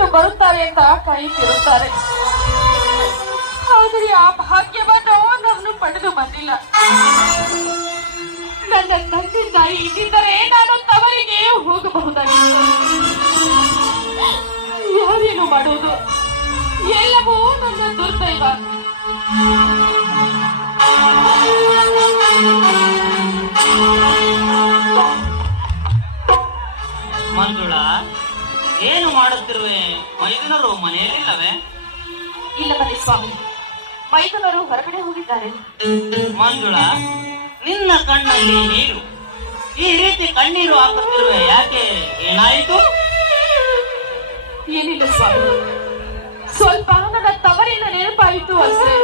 ಮಕ್ಕಳು ಬರುತ್ತಾರೆ ಅಂತ ಕಾಯುತ್ತಿರುತ್ತಾರೆ. ಆದರೆ ಆ ಭಾಗ್ಯವನ್ನು ನಾನು ಪಡೆದು ಬಂದಿಲ್ಲ. ನನ್ನ ತಂದೆ ತಾಯಿ ಇದ್ದಿದ್ದರೆ ನಾನು ತವರಿಗೆ ಹೋಗಬಹುದಾಗಿತ್ತು. ಯಾರೇನು ಮಾಡುವುದು? ಎಲ್ಲವೂ ನನ್ನ ದುರ್ದೈವ. ಮಂಜುಳಾ, ಏನು ಮಾಡುತ್ತಿರುವೆ? ಮೈದುನರು ಮನೆಯಲ್ಲಿಲ್ಲವೇ? ಇಲ್ಲ ಬನ್ನಿ ಸ್ವಾಮಿ, ಮೈದುನರು ಹೊರಗಡೆ ಹೋಗಿದ್ದಾರೆ. ಮಂಜುಳಾ, ನಿನ್ನ ಕಣ್ಣಲ್ಲಿ ನೀರು, ಈ ರೀತಿ ಕಣ್ಣೀರು ಹಾಕುತ್ತಿರುವೆ ಯಾಕೆ? ಏನಾಯಿತು? ಏನಿಲ್ಲ ಸ್ವಾಮಿ, ಸ್ವಲ್ಪ ನನ್ನ ತವರಿನ ನೆನಪಾಯಿತು ಅಷ್ಟೇ.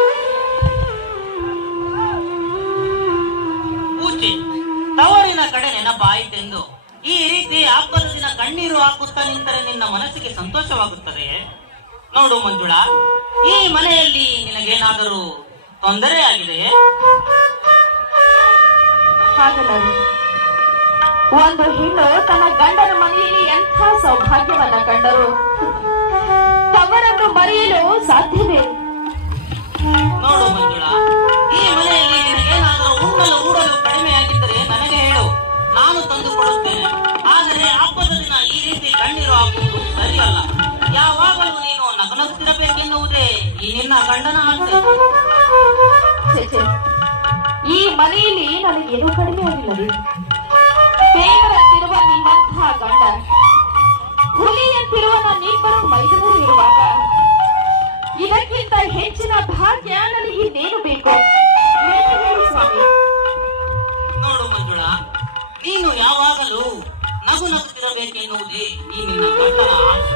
ಪೂಜೆ, ತವರಿನ ಕಡೆ ನೆನಪಾಯಿತೆಂದು ಈ ರೀತಿ ಹಬ್ಬದ ದಿನ ಕಣ್ಣೀರು ಹಾಕುತ್ತಾ ನಿಂತರೆ ನಿನ್ನ ಮನಸ್ಸಿಗೆ ಸಂತೋಷವಾಗುತ್ತದೆ? ನೋಡು ಮಂಜುಳಾ, ಈ ಮನೆಯಲ್ಲಿ ನಿನಗೇನಾದರೂ ತೊಂದರೆ ಆಗಿದೆಯೇ? ಹಾಗಲ್ಲ, ಒಂದು ಹೆಣ್ಣು ತನ್ನ ಗಂಡನ ಮನೆಯಲ್ಲಿ ಎಂಥ ಸೌಭಾಗ್ಯವನ್ನ ಕಂಡರು ತವರನ್ನು ಮರೆಯಲು ಸಾಧ್ಯವೇ? ನೋಡು ಮಂಜುಳಾ, ಈ ಮನೆಯಲ್ಲಿ ನಿನಗೇನಾದರೂ ಉಣ್ಣಲು ಊಡಲು ಕಡಿಮೆಯಾಗಿದ್ದರೆ ನನಗೆ ಹೇಳು, ನಾನು ತಂದು ಕೊಡುತ್ತೇನೆ. ಆದರೆ ಹಬ್ಬದ ದಿನ ಈ ರೀತಿ ಕಣ್ಣೀರು ಹಾಕುವುದು ಸರಿಯಲ್ಲ. ಯಾವಾಗಲೂ ನೀನು ನಗನಗುತ್ತಿರಬೇಕೆನ್ನುವುದೇ ಈ ನಿನ್ನ ಗಂಡನ ಆಸೆ. ಈ ಮನೆಯಲ್ಲಿ ನನಗೇನೂ ಕಡಿಮೆ ಆಗಿಲ್ಲವೇ? ದೇವರಂತಿರುವ ನಿಮ್ಮಂತಹ ಗಂಡ, ಹುಲಿಯಂತಿರುವ ನನ್ನಿಬ್ಬರು ಮೈದನರು ಇರುವಾಗ ಇದಕ್ಕಿಂತ ಹೆಚ್ಚಿನ ಭಾಗ್ಯ ನನಗೆ ಇನ್ನೇನು ಬೇಕು? ಸ್ವಾಮಿ, ನೋಡು ಮಂಜುಳಾ, ನೀನು ಯಾವಾಗಲೂ ನಗುನಗುತ್ತಿರಬೇಕೆನ್ನುವುದೇ ಈ ನಿನ್ನ ಗಂಡನ ಆಸೆ.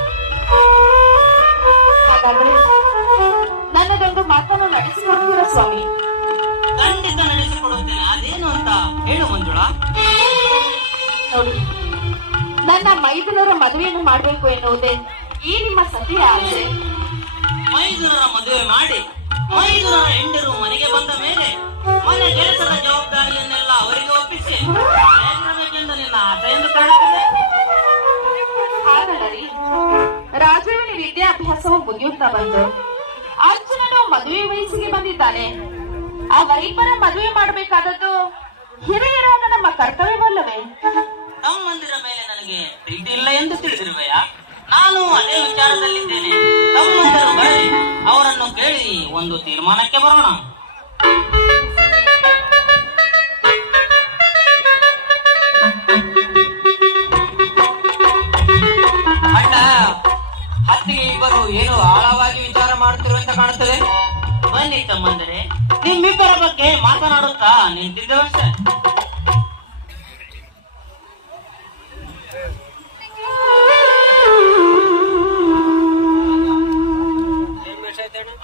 ಹಾಗಾದ್ರೆ ನನ್ನದೊಂದು ಮಾತನ್ನು ನಡೆಸಿಕೊಡ್ತೀರಾ ಸ್ವಾಮಿ? ಖಂಡಿತ ನಡೆಸಿಕೊಡುತ್ತೇನೆ. ಅದೇನು ಅಂತ ಹೇಳು ಮಂಜುಳಾ. ನೋಡಿ, ನನ್ನ ಮೈದುನರ ಮದುವೆಯನ್ನು ಮಾಡಬೇಕು ಎನ್ನುವುದೇ ಈ ನಿಮ್ಮ ಸತಿಯ ಆಸೆ. ಮೈದುನರ ಮದುವೆ ಮಾಡಿ ಮೈದುನರ ಹೆಂಡರು ಮನೆಗೆ ಬಂದ ಮೇಲೆ ಮನೆ ಕೆಲಸದ ಜವಾಬ್ದಾರಿಯನ್ನೆಲ್ಲ ಅವರಿಗೆ ಒಪ್ಪಿಸಿ ಎಂದು ನಿನ್ನ ಆಸೆ ಎಂದು ಕಾಣುತ್ತದೆ. ಹಾಗಲ್ಲರಿ, ರಾಜುವಿನ ವಿದ್ಯಾಭ್ಯಾಸವು ಮುಗಿಯುತ್ತಾ ಬಂದು ಅರ್ಜುನನು ಮದುವೆ ವಯಸ್ಸಿಗೆ ಬಂದಿದ್ದಾನೆ. ಅವರಿಬ್ಬರ ಮದುವೆ ಮಾಡಬೇಕಾದದ್ದು ಹಿರಿಯರಾದ ನಮ್ಮ ಕರ್ತವ್ಯವಲ್ಲವೇ? ತಮ್ಮಂದಿರ ಮೇಲೆ ನನಗೆ ಪ್ರೀತಿ ಇಲ್ಲ ಎಂದು ತಿಳಿದಿರುವೆಯಾ? ನಾನು ಅದೇ ವಿಚಾರದಲ್ಲಿದ್ದೇನೆ. ತಮ್ಮಂದಿರು ಬರಲಿ, ಅವರನ್ನು ಕೇಳಿ ಒಂದು ತೀರ್ಮಾನಕ್ಕೆ ಬರೋಣ. ಅಣ್ಣ, ಹತ್ತಿಗೆ ಇಬ್ಬರು ಏನು ಆಳವಾಗಿ ವಿಚಾರ ಮಾಡುತ್ತಿರುವಂತ ಕಾಣುತ್ತದೆ. ಬನ್ನಿ ತಮ್ಮಂದರೆ, ನಿಮ್ಮಿಬ್ಬರ ಬಗ್ಗೆ ಮಾತನಾಡುತ್ತಾ ನಿಂತಿದ್ದೇವಷ್ಟೇ.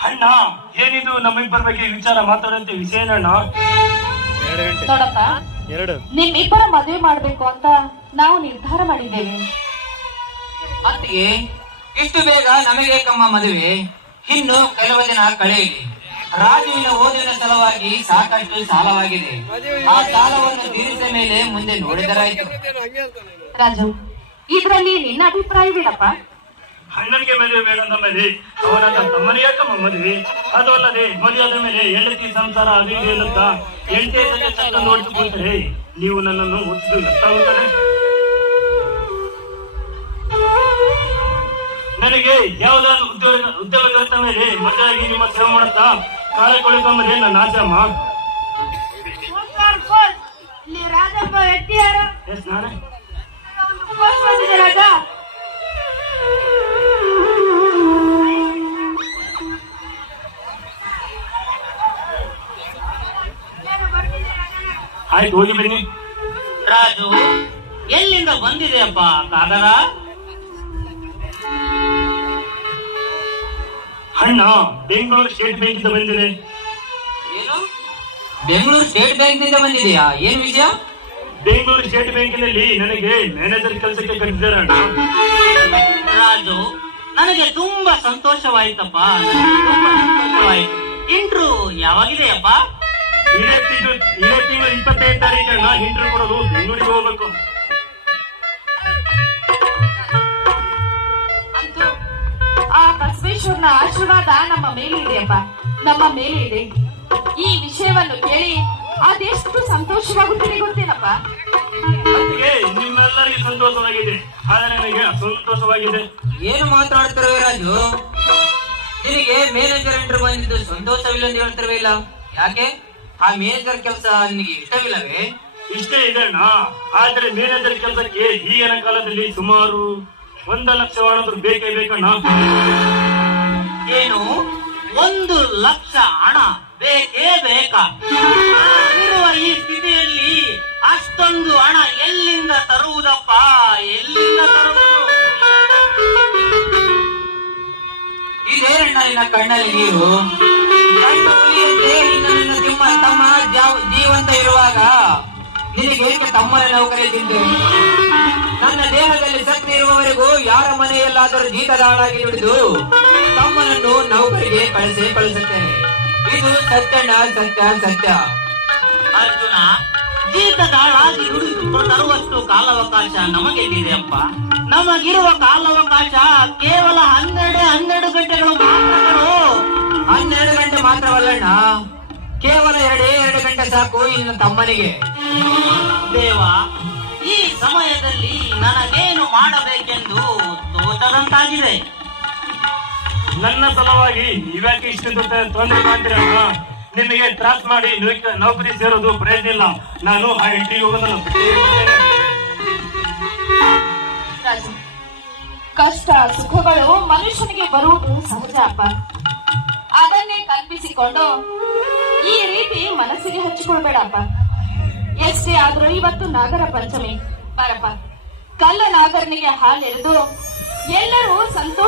ಅಣ್ಣ, ಏನಿದು ನಮ್ಮಿಬ್ಬರ ಬಗ್ಗೆ ವಿಚಾರ ಮಾತಾಡುವಂತೆ ವಿಷಯ ಅಣ್ಣ? ನೋಡಪ್ಪ, ನಿಮ್ಮಿಬ್ಬರ ಮದುವೆ ಮಾಡಬೇಕು ಅಂತ ನಾವು ನಿರ್ಧಾರ ಮಾಡಿದ್ದೇವೆ. ಅತ್ತಿಗೆ, ಇಷ್ಟು ಬೇಗ ನಮಗೆ ಕಮ್ಮ ಮದುವೆ? ಇನ್ನು ಕೆಲವು ದಿನ ಕಳೆಯಲಿ. ರಾಜುವಿನ ಓದಿನ ಸಲುವಾಗಿ ಸಾಕಷ್ಟು ಸಾಲವಾಗಿದೆ. ಆ ಸಾಲವನ್ನು ತೀರಿಸಿದ ಮೇಲೆ ಮುಂದೆ ನೋಡಿದರಾಯ್ತು. ರಾಜು, ಇದ್ರಲ್ಲಿ ನಿನ್ನ ಅಭಿಪ್ರಾಯವೇನಪ್ಪ? ಅಣ್ಣನಿಗೆ ಮದುವೆ ಬೇಡ ಅಂದ ಮೇಲೆ ಅವನ ತಮ್ಮನ ಯಾಕಮ್ಮ ಮದುವೆ? ಅದು ಅಲ್ಲದೆ ಮದುವೆಯಾದ ಮೇಲೆ ಹೆಂಡತಿ ಸಂಸಾರ ಅದು ಇದು ಎನ್ನುತ್ತ ಎಂಟೇ ಚಕ್ಕ ನೋಡಿಸಿಕೊಳ್ತಾರೆ. ನೀವು ನನ್ನನ್ನು ಒತ್ತಿದ್ದು ಗೊತ್ತಾಗುತ್ತದೆ. ನನಗೆ ಯಾವುದಾದ್ರು ಉದ್ಯೋಗ ದೊರೆತ ಮೇಲೆ ಮದುವೆಯಾಗಿ ನಿಮ್ಮ ಸೇವೆ ಮಾಡುತ್ತಾ ಕಾಲ ಕೊಳಿಕೊಂಬರೆ ನನ್ನ ಆಸೆ ಅಮ್ಮ. ಎಸ್ ನಾನೇ. ಆಯ್ತು, ಹೋಗಿ ಬನ್ನಿ. ರಾಜು, ಎಲ್ಲಿಂದ ಬಂದಿದೆಯಪ್ಪ ಕಾಗದ? ಅಣ್ಣ, ಬೆಂಗಳೂರು ಸ್ಟೇಟ್ ಬ್ಯಾಂಕ್ ಇಂದ ಬಂದಿದೆ. ಏನು? ಬೆಂಗಳೂರು ಸ್ಟೇಟ್ ಬ್ಯಾಂಕ್ ನಿಂದ ಬಂದಿದೆಯಾ? ಏನು ವಿಷಯ? ಬೆಂಗಳೂರು ಸ್ಟೇಟ್ ಬ್ಯಾಂಕಿನಲ್ಲಿ ನನಗೆ ಮ್ಯಾನೇಜರ್ ಕೆಲಸಕ್ಕೆ ಕರೆದಿದ್ದಾರೆ ಅಣ್ಣ. ರಾಜು, ನನಗೆ ತುಂಬಾ ಸಂತೋಷವಾಯಿತಪ್ಪ. ತುಂಬಾ ಸಂತೋಷವಾಯಿತು. ಇಂಟ್ರೂ ಯಾವಾಗಿದೆಯಪ್ಪ? ಇದೇ ತಿಂಗಳು 25 ತಾರೀಕನ್ನ ಇಂಟರ್ವ್ಯೂ ಕೊಡೋದು. ಬೆಂಗಳೂರಿಗೆ ಹೋಗ್ಬೇಕು. ಅಂತೂ ಬಸವೇಶ್ವರನ ಆಶೀರ್ವಾದ ನಮ್ಮ ಮೇಲೆ ಇದೆ ಅಪ್ಪ, ನಮ್ಮ ಮೇಲೆ ಇದೆ. ಈ ವಿಷಯವನ್ನು ಕೇಳಿ ಅದೆಷ್ಟು ಸಂತೋಷವಾಗುತ್ತದೆ ಗೊತ್ತೇನಪ್ಪ. ಅದಕ್ಕೆ ನಿಮ್ಮೆಲ್ಲರಿಗೂ ಸಂತೋಷವಾಗಿದೆ, ಆದ್ರೆ ನನಗೆ ಅಸಂತೋಷವಾಗಿದೆ. ಏನು ಮಾತಾಡ್ತಿರುವೆ ರಾಜು? ನಿನಗೆ ಮ್ಯಾನೇಜರ್ ಎಂಟ್ರು ಬಂದಿದ್ದು ಸಂತೋಷವಿಲ್ಲ ಅಂತ ಹೇಳ್ತಿರ್ವಿಲ್ಲ, ಯಾಕೆ? ಆ ಮ್ಯಾನೇಜರ್ ಕೆಲಸ ನಿನಗೆ ಇಷ್ಟವಿಲ್ಲವೇ? ಇಷ್ಟ ಇದೆ ಅಣ್ಣ, ಆದ್ರೆ ಮ್ಯಾನೇಜರ್ ಕೆಲಸಕ್ಕೆ ಈಗಿನ ಕಾಲದಲ್ಲಿ ಸುಮಾರು 1,00,000 ಹಣ ಬೇಕೇ ಬೇಕಣ್ಣ. ಏನು 1,00,000 ಹಣ ಬೇಕೇ ಬೇಕಾ? ಇರುವ ಈ ಸ್ಥಿತಿಯಲ್ಲಿ ಅಷ್ಟೊಂದು ಹಣ ಎಲ್ಲಿಂದ ತರುವುದಪ್ಪ, ಎಲ್ಲಿಂದ ತರುವುದು? ಇದೇನಣ್ಣ ನಿನ್ನ ಕಣ್ಣಲ್ಲಿ ನೀರು? ಕಣ್ಣು ಉಳಿಯಂತೆ ನಿನ್ನ ತಮ್ಮ ಜೀವಂತ ಇರುವಾಗ ನಿನಗೇಕೆ ತಮ್ಮನ ನೌಕರಿ ತಿಂದೆ? ನನ್ನ ದೇಹದಲ್ಲಿ ಶಕ್ತಿ ಇರುವವರೆಗೂ ಯಾರ ಮನೆಯಲ್ಲಾದರೂ ಜೀತದ ಆಳಾಗಿ ದುಡಿದು ತಮ್ಮನನ್ನು ನೌಕರಿಗೆ ಕಳಿಸುತ್ತೇನೆ. ಇದು ಸತ್ಯಣ್ಣ, ಸತ್ಯ. ಅರ್ಜುನ, ಜೀತದಾಳಾಗಿ ದುಡಿದು ತರುವಷ್ಟು ಕಾಲಾವಕಾಶ ನಮಗೆಲ್ಲಿದೆಯಪ್ಪ? ನಮಗಿರುವ ಕಾಲಾವಕಾಶ ಕೇವಲ 12 ಗಂಟೆಗಳು ಮಾತ್ರ. 12 ಗಂಟೆ ಮಾತ್ರವಲ್ಲಣ್ಣ, ಕೇವಲ 2 ಗಂಟೆ ಸಾಕು ಇನ್ನು ತಮ್ಮನಿಗೆ. ದೇವ, ಈ ಸಮಯದಲ್ಲಿ ನನಗೇನು ಮಾಡಬೇಕೆಂದು ತೋಚದಂತಾಗಿದೆ. ನನ್ನ ಸಲುವಾಗಿ ನೀವ್ಯಾಕೆ ಇಷ್ಟು ತೊಂದರೆ ಮಾಡ್ತೀರಣ್ಣ? ನಿಮಗೆ ತ್ರಾಸ್ ಮಾಡಿ ನೌಕರಿ ಸೇರೋದು ಪ್ರಯತ್ನ ಇಲ್ಲ. ನಾನು ಆ ಇಂಟಿಗೆ ಹೋಗೋದನ್ನು ರಾಜು, ಕಷ್ಟ ಸುಖಗಳು ಮನುಷ್ಯನಿಗೆ ಬರುವುದು ಸಹಜ ಅಪ್ಪ. ಅದನ್ನೇ ಕಲ್ಪಿಸಿಕೊಂಡು ಈ ರೀತಿ ಮನಸ್ಸಿಗೆ ಹಚ್ಚಿಕೊಳ್ಬೇಡಪ್ಪ. ಎಷ್ಟೇ ಆದ್ರೂ ಇವತ್ತು ನಾಗರ ಪಂಚಮಿ. ಬಾರಪ್ಪ, ಕಲ್ಲ ನಾಗರನಿಗೆ ಹಾಲೆರೆದು ಎಲ್ಲರೂ ಸಂತೋಷ